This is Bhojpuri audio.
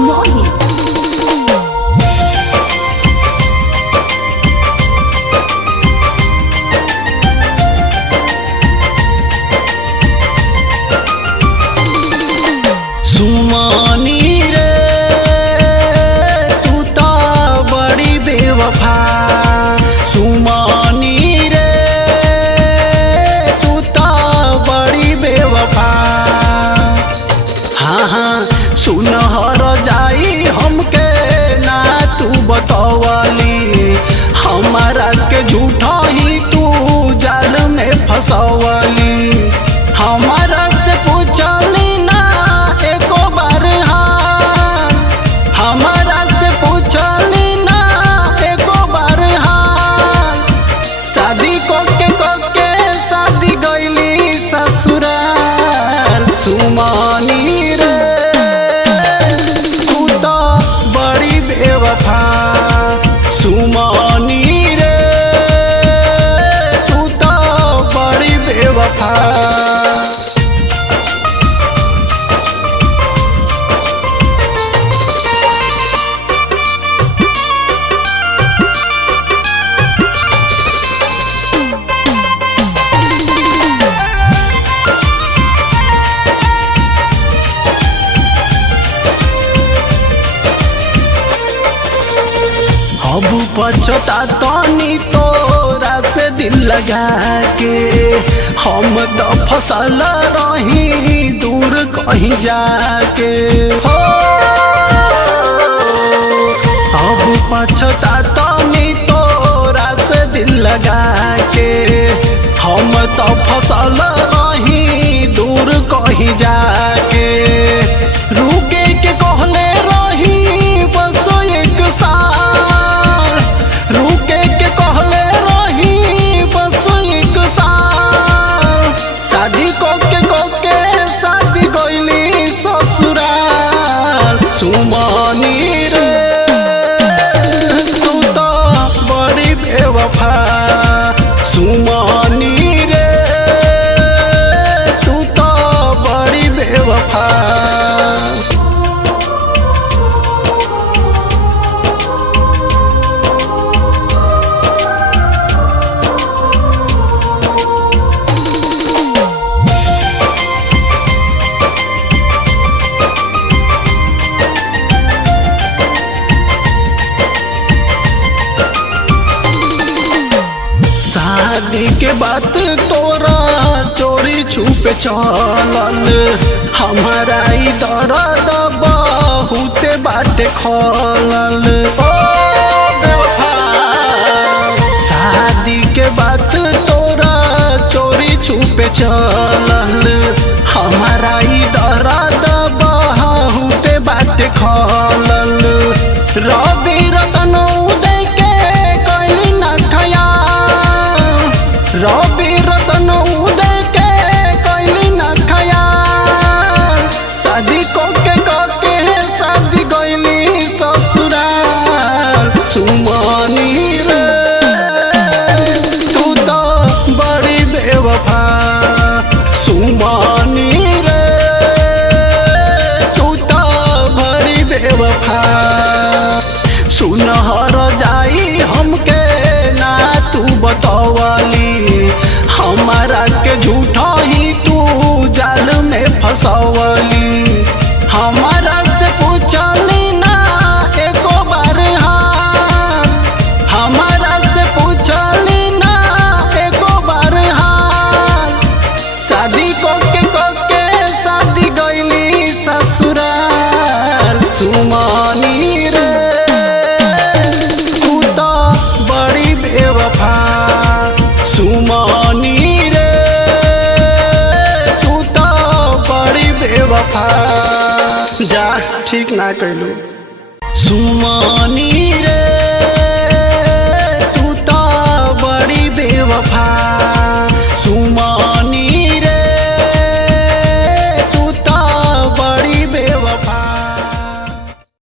मोही। सुमानी रे तू तो बड़ी बेवफा, सुमानी रे तू तो बड़ी बेवफा। हाँ हाँ सुनहर जाई हमके ना तू बतवली, हमारा के झूठा ही तू जाल में फसवली। हमारा से पूछली ना एको बार हाल, हमारा से पूछली ना एको बार हाल। शादी कोके शादी गईली ससुराल। सुमानी रे तू तो बड़ी बेवफा, सुमानी रे तू तो बड़ी बेवफा। अब पछतानी तोरा से दिल लगा के, हम तो फसल रही दूर कहीं जाके हो। अब पछतानी तोरा से दिल लगा के, हम तो फसल रही दूर कहीं जाके। रुके के कहले रही बस एक साल, रुके के कहले रही बस एक साल। शादी कोके शादी गईली ससुराल। सुमानी रे तू तो बड़ी बेवफा, सुमानी रे तू तो बड़ी बेवफा। शादी के बाद तोरा चोरी छुपे चलल, हमारा ई दर्द बहुते बाटे खलल। ओ बेवफा शादी के बाद तोरा चोरी छुपे चलल, हमारा ई दर्द बहुते बाटे खलल। रवि रतन उदय के कैली ना खयाल, रवि रतन उदय के कैली ना खयाल। शादी कोके शादी गईली ससुराल। सुमानी रे तू तो बड़ी बेवफा, सुमानी रे तू तो बड़ी बेवफा। सुनहर जाई हमके ना तू बतवली, हमारा के झूठा ही तू जाल में फसवली। हमारा से पूछली ना एको बार हाल, हमारा से पूछली ना एको बार हाल। शादी कोके शादी गईली ससुराल। सुमानी रे तू तो बड़ी बेवफा, सुमानी रे तू तो बड़ी बेवफा। जा ठीक ना कैलू। सुमानी रे